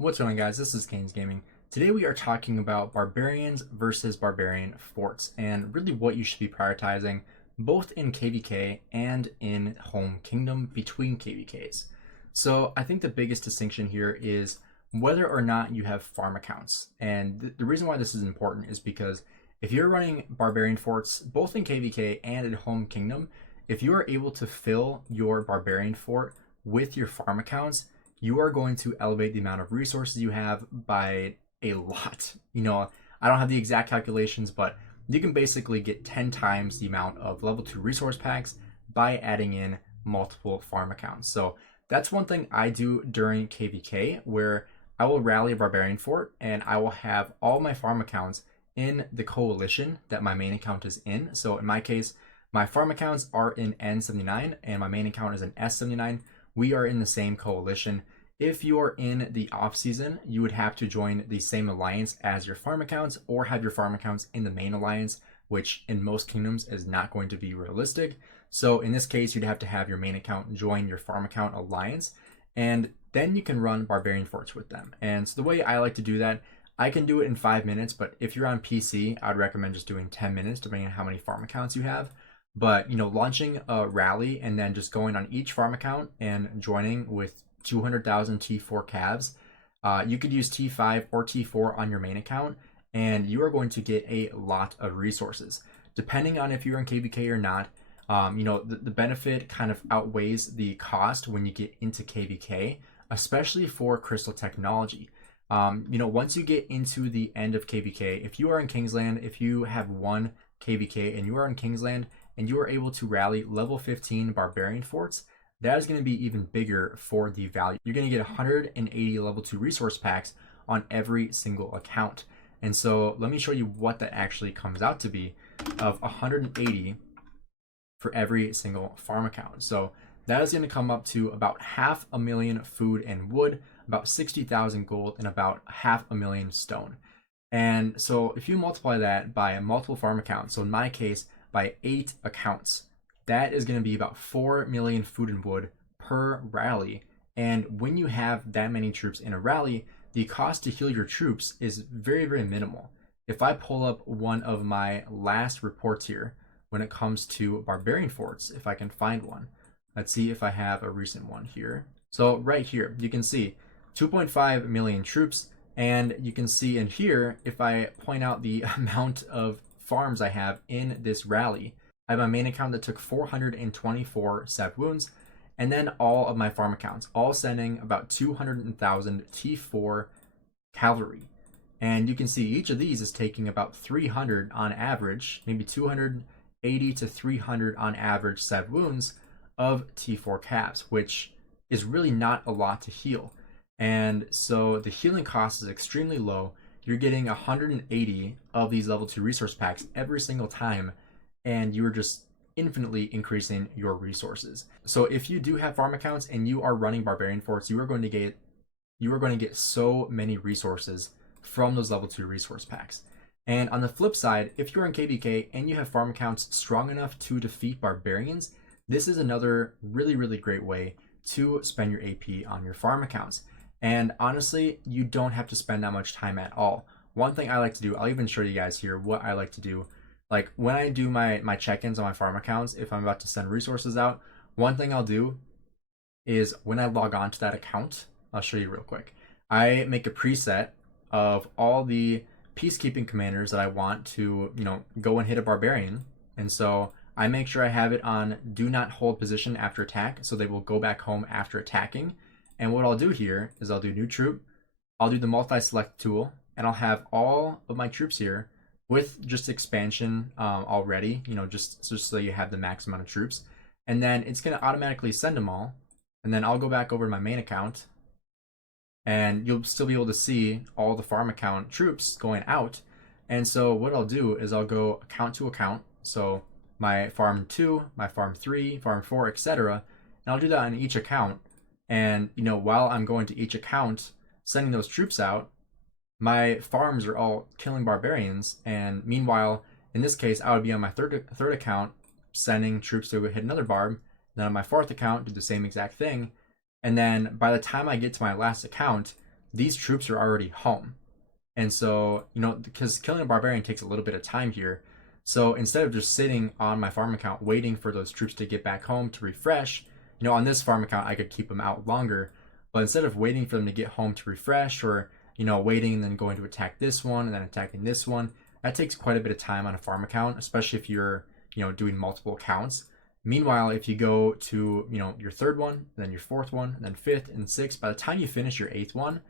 What's going on, guys? This is Gainz Gaming. Today we are talking about barbarians versus barbarian forts and really what you should be prioritizing both in KvK and in home kingdom between KvKs. So I think the biggest distinction here is whether or not you have farm accounts. And the reason why this is important is because if you're running barbarian forts both in KvK and in home kingdom, if you are able to fill your barbarian fort with your farm accounts, you are going to elevate the amount of resources you have by a lot. I don't have the exact calculations, but you can basically get 10 times the amount of level 2 resource packs by adding in multiple farm accounts. So that's one thing I do during KvK, where I will rally a barbarian fort and I will have all my farm accounts in the coalition that my main account is in. So in my case, my farm accounts are in N79 and my main account is in S79. We are in the same coalition. If you are in the off season, you would have to join the same alliance as your farm accounts or have your farm accounts in the main alliance, which in most kingdoms is not going to be realistic. So in this case, you'd have to have your main account join your farm account alliance, and then you can run barbarian forts with them. And so the way I like to do that, I can do it in 5 minutes, but if you're on PC, I'd recommend just doing 10 minutes depending on how many farm accounts you have. But launching a rally and then just going on each farm account and joining with 200,000 T4 calves, you could use T5 or T4 on your main account, and you are going to get a lot of resources. Depending on if you're in KvK or not, the benefit kind of outweighs the cost when you get into KvK, especially for crystal technology. Once you get into the end of KvK, if you are in Kingsland, if you have won KvK and you are in Kingsland and you are able to rally level 15 barbarian forts, that is going to be even bigger for the value. You're going to get 180 level 2 resource packs on every single account. And so let me show you what that actually comes out to be of 180 for every single farm account. So that is going to come up to about 500,000 food and wood, about 60,000 gold, and about 500,000 stone. And so if you multiply that by multiple farm accounts, so in my case, by 8 accounts, that is going to be about 4 million food and wood per rally. And when you have that many troops in a rally, the cost to heal your troops is very, very minimal. If I pull up one of my last reports here, when it comes to barbarian forts, if I can find one, let's see if I have a recent one here. So right here, you can see 2.5 million troops. And you can see in here, if I point out the amount of farms I have in this rally, I have my main account that took 424 7 wounds, and then all of my farm accounts, all sending about 200,000 T4 cavalry. And you can see each of these is taking about 300 on average, maybe 280 to 300 on average 7 wounds of T4 caps, which is really not a lot to heal. And so the healing cost is extremely low. You're getting 180 of these level 2 resource packs every single time, and you are just infinitely increasing your resources. So if you do have farm accounts and you are running barbarian forts, you are going to get so many resources from those level 2 resource packs. And on the flip side, if you're in KvK and you have farm accounts strong enough to defeat barbarians, this is another really, really great way to spend your AP on your farm accounts. And honestly, you don't have to spend that much time at all. One thing I like to do, I'll even show you guys here what I like to do. Like when I do my check-ins on my farm accounts, if I'm about to send resources out, one thing I'll do is when I log on to that account, I'll show you real quick. I make a preset of all the peacekeeping commanders that I want to, go and hit a barbarian. And so I make sure I have it on do not hold position after attack, so they will go back home after attacking. And what I'll do here is I'll do new troop, I'll do the multi-select tool, and I'll have all of my troops here with just expansion already, just so you have the max amount of troops. And then it's going to automatically send them all. And then I'll go back over to my main account, and you'll still be able to see all the farm account troops going out. And so what I'll do is I'll go account to account. So my farm 2, my farm 3, farm 4, etc. And I'll do that on each account. And while I'm going to each account, sending those troops out, my farms are all killing barbarians. And meanwhile, in this case, I would be on my third account, sending troops to hit another barb. Then on my 4th account, do the same exact thing. And then by the time I get to my last account, these troops are already home. And so, because killing a barbarian takes a little bit of time here. So instead of just sitting on my farm account waiting for those troops to get back home to refresh, on this farm account, I could keep them out longer. But instead of waiting for them to get home to refresh, or, waiting and then going to attack this one and then attacking this one, that takes quite a bit of time on a farm account, especially if you're, doing multiple accounts. Meanwhile, if you go to, your third one, then your fourth one, then fifth and sixth, by the time you finish your eighth one,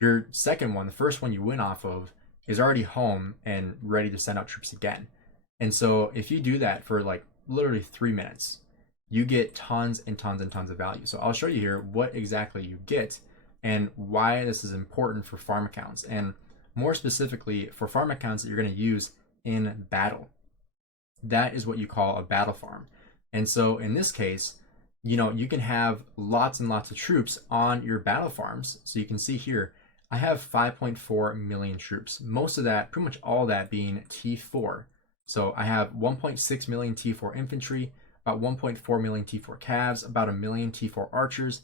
your second one, the first one you win off of, is already home and ready to send out troops again. And so if you do that for like literally 3 minutes, you get tons and tons and tons of value. So I'll show you here what exactly you get and why this is important for farm accounts, and more specifically for farm accounts that you're going to use in battle. That is what you call a battle farm. And so in this case, you can have lots and lots of troops on your battle farms. So you can see here, I have 5.4 million troops. Most of that, pretty much all that, being T4. So I have 1.6 million T4 infantry, about 1.4 million T4 calves, about a million T4 archers.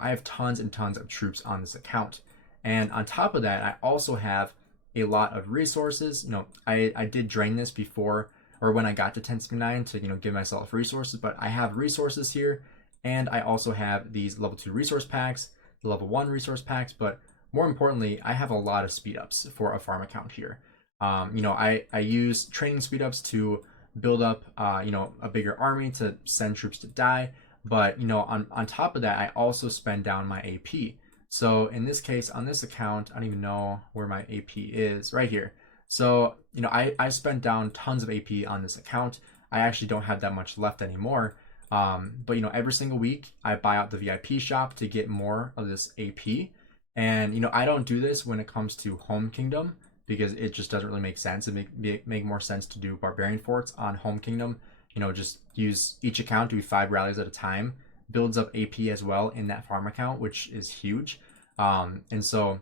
I have tons and tons of troops on this account. And on top of that, I also have a lot of resources. I did drain this before, or when I got to 1069 to, give myself resources, but I have resources here. And I also have these level 2 resource packs, the level 1 resource packs, but more importantly, I have a lot of speed ups for a farm account here. I use training speed ups to build up, a bigger army to send troops to die. But, on top of that, I also spend down my AP. So in this case, on this account, I don't even know where my AP is, right here. So, I spent down tons of AP on this account. I actually don't have that much left anymore. But every single week I buy out the VIP shop to get more of this AP. And I don't do this when it comes to home kingdom, because it just doesn't really make sense. It make more sense to do barbarian forts on home kingdom. Just use each account, do 5 rallies at a time, builds up AP as well in that farm account, which is huge. And so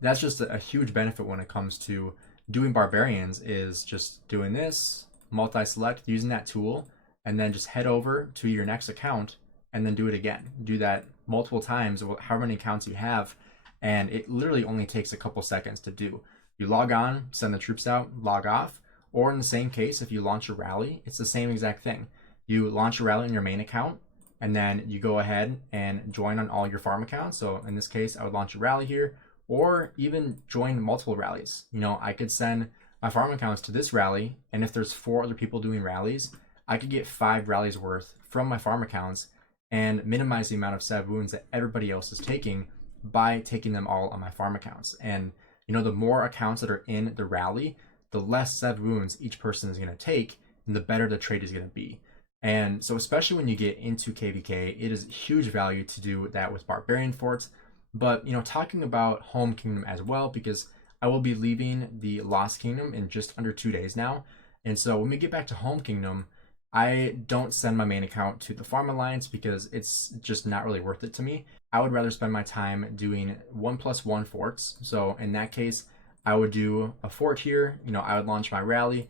that's just a huge benefit when it comes to doing barbarians, is just doing this, multi-select, using that tool, and then just head over to your next account and then do it again. Do that multiple times, however many accounts you have, and it literally only takes a couple seconds to do. You log on, send the troops out, log off, or in the same case, if you launch a rally, it's the same exact thing. You launch a rally in your main account, and then you go ahead and join on all your farm accounts. So in this case, I would launch a rally here, or even join multiple rallies. I could send my farm accounts to this rally, and if there's 4 other people doing rallies, I could get 5 rallies worth from my farm accounts and minimize the amount of sev wounds that everybody else is taking by taking them all on my farm accounts. And the more accounts that are in the rally, the less sev wounds each person is going to take, and the better the trade is going to be. And so especially when you get into KVK, it is huge value to do that with barbarian forts. But talking about home kingdom as well, because I will be leaving the Lost Kingdom in just under 2 days now. And so when we get back to home kingdom, I don't send my main account to the Farm Alliance because it's just not really worth it to me. I would rather spend my time doing 1+1 forts. So in that case, I would do a fort here. I would launch my rally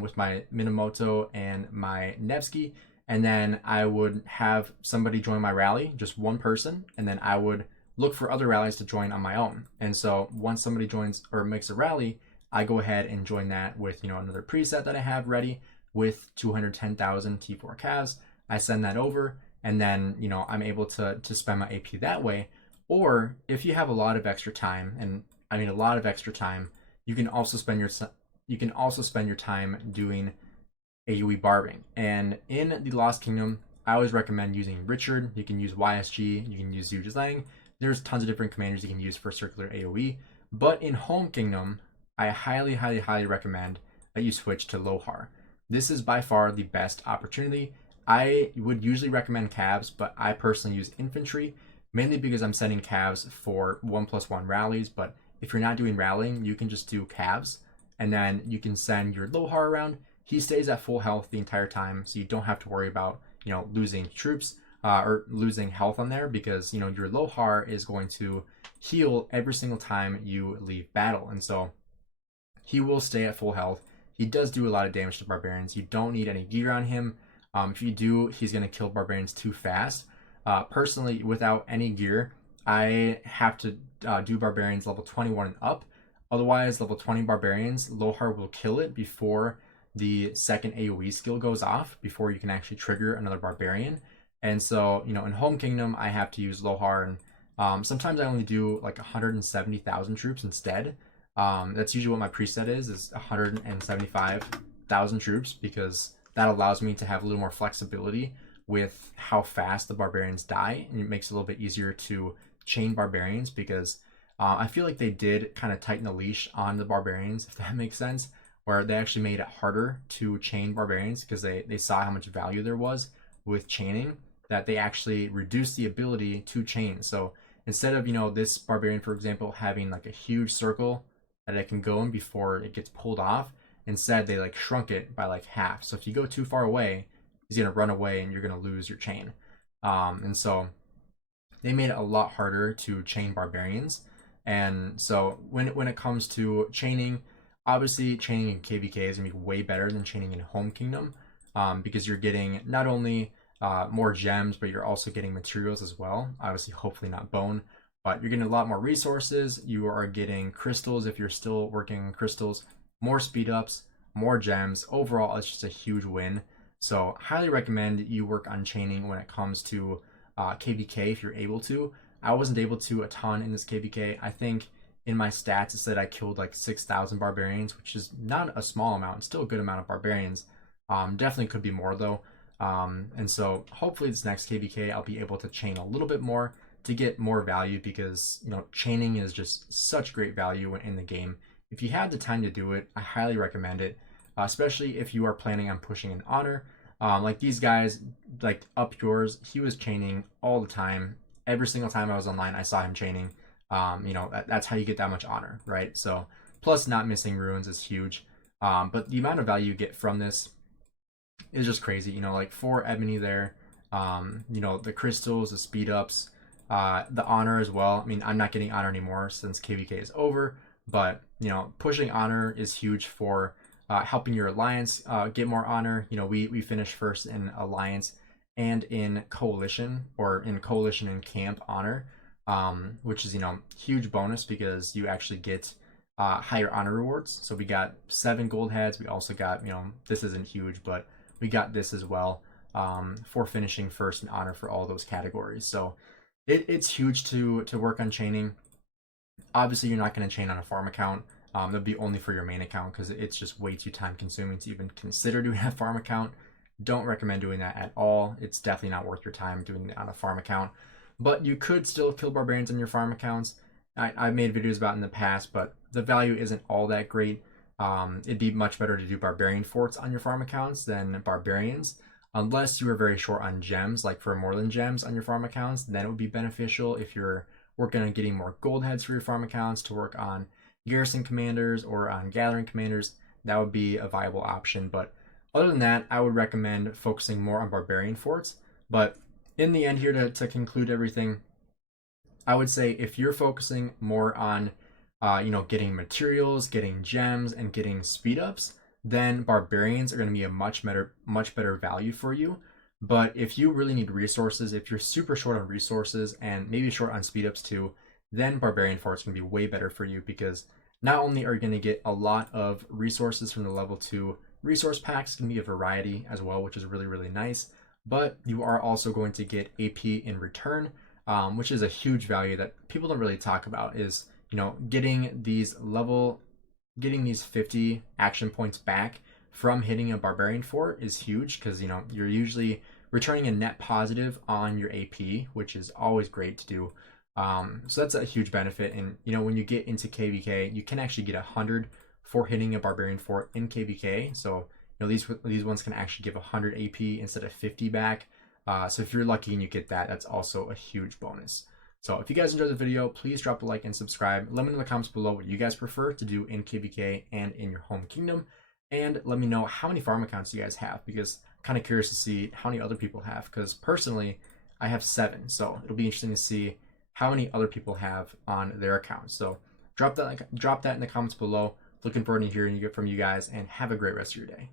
with my Minamoto and my Nevsky, and then I would have somebody join my rally, just one person, and then I would look for other rallies to join on my own. And so once somebody joins or makes a rally, I go ahead and join that with another preset that I have ready with 210,000 T4 calves. I send that over, and then I'm able to spend my AP that way. Or if you have a lot of extra time, and I mean a lot of extra time, you can also spend your time doing AoE barbing. And in the Lost Kingdom, I always recommend using Richard. You can use YSG, you can use Zhuzhang. There's tons of different commanders you can use for circular AoE. But in Home Kingdom, I highly, highly, highly recommend that you switch to Lohar. This is by far the best opportunity. I would usually recommend calves, but I personally use infantry, mainly because I'm sending calves for 1+1 rallies. But if you're not doing rallying, you can just do calves, and then you can send your Lohar around. He stays at full health the entire time, so you don't have to worry about losing troops or losing health on there, because your Lohar is going to heal every single time you leave battle, and so he will stay at full health. He does do a lot of damage to barbarians. You don't need any gear on him. If you do, he's going to kill barbarians too fast. Personally, without any gear, I have to do barbarians level 21 and up. Otherwise, level 20 barbarians, Lohar will kill it before the second AoE skill goes off, before you can actually trigger another barbarian. And so, in Home Kingdom, I have to use Lohar, and sometimes I only do like 170,000 troops instead. That's usually what my preset is 175,000 troops, because that allows me to have a little more flexibility with how fast the barbarians die, and it makes it a little bit easier to chain barbarians, because I feel like they did kind of tighten the leash on the barbarians, if that makes sense, where they actually made it harder to chain barbarians because they saw how much value there was with chaining, that they actually reduced the ability to chain. So instead of, this barbarian, for example, having like a huge circle that it can go in before it gets pulled off, instead they like shrunk it by like half. So if you go too far away, he's going to run away and you're going to lose your chain. And so they made it a lot harder to chain barbarians. And so when it comes to chaining, obviously chaining in KVK is going to be way better than chaining in Home Kingdom, because you're getting not only more gems, but you're also getting materials as well. Obviously, hopefully not bone, but you're getting a lot more resources. You are getting crystals if you're still working crystals, more speed ups, more gems. Overall, it's just a huge win. So highly recommend you work on chaining when it comes to KVK if you're able to. I wasn't able to a ton in this KVK. I think in my stats it said I killed like 6,000 barbarians, which is not a small amount. It's still a good amount of barbarians. Definitely could be more though. And so hopefully this next KVK I'll be able to chain a little bit more to get more value, because chaining is just such great value in the game. If you have the time to do it, I highly recommend it, especially if you are planning on pushing an honor. Like these guys, like Up Yours, he was chaining all the time. Every single time I was online, I saw him chaining. That's how you get that much honor, right? So plus not missing runes is huge. But the amount of value you get from this is just crazy. Like 4 ebony there, the crystals, the speed ups, the honor as well. I mean, I'm not getting honor anymore since KVK is over, but pushing honor is huge for helping your alliance get more honor. We finished first in alliance and in coalition, or in coalition and camp honor, which is huge bonus, because you actually get higher honor rewards. So we got 7 gold heads. We also got, this isn't huge, but we got this as well, for finishing first in honor for all those categories. So it's huge to work on chaining. Obviously, you're not going to chain on a farm account. That'll be only for your main account, because it's just way too time consuming to even consider doing a farm account. Don't recommend doing that at all. It's definitely not worth your time doing it on a farm account. But you could still kill barbarians on your farm accounts. I've made videos about it in the past, but the value isn't all that great. It'd be much better to do barbarian forts on your farm accounts than barbarians, unless you are very short on gems, like for more than gems on your farm accounts. Then it would be beneficial if you're working on getting more gold heads for your farm accounts to work on garrison commanders or on gathering commanders. That would be a viable option. But other than that, I would recommend focusing more on barbarian forts. But in the end here, to conclude everything, I would say if you're focusing more on getting materials, getting gems, and getting speed ups, then barbarians are going to be a much better value for you. But if you really need resources, if you're super short on resources and maybe short on speed ups too, then barbarian forts are going to be way better for you, because not only are you going to get a lot of resources from the level 2 resource packs, can be a variety as well, which is really, really nice, but you are also going to get AP in return, which is a huge value that people don't really talk about, is getting these 50 action points back from hitting a barbarian fort is huge, because you're usually returning a net positive on your AP, which is always great to do. So that's a huge benefit. And when you get into KVK, you can actually get 100 for hitting a barbarian fort in KVK. So these ones can actually give 100 AP instead of 50 back. So if you're lucky and you get that, that's also a huge bonus. So if you guys enjoyed the video, please drop a like and subscribe. Let me know in the comments below what you guys prefer to do in KVK and in your home kingdom. And let me know how many farm accounts you guys have, because I'm kind of curious to see how many other people have, because personally I have 7. So it'll be interesting to see how many other people have on their accounts. So drop that in the comments below. Looking forward to hearing from you guys, and have a great rest of your day.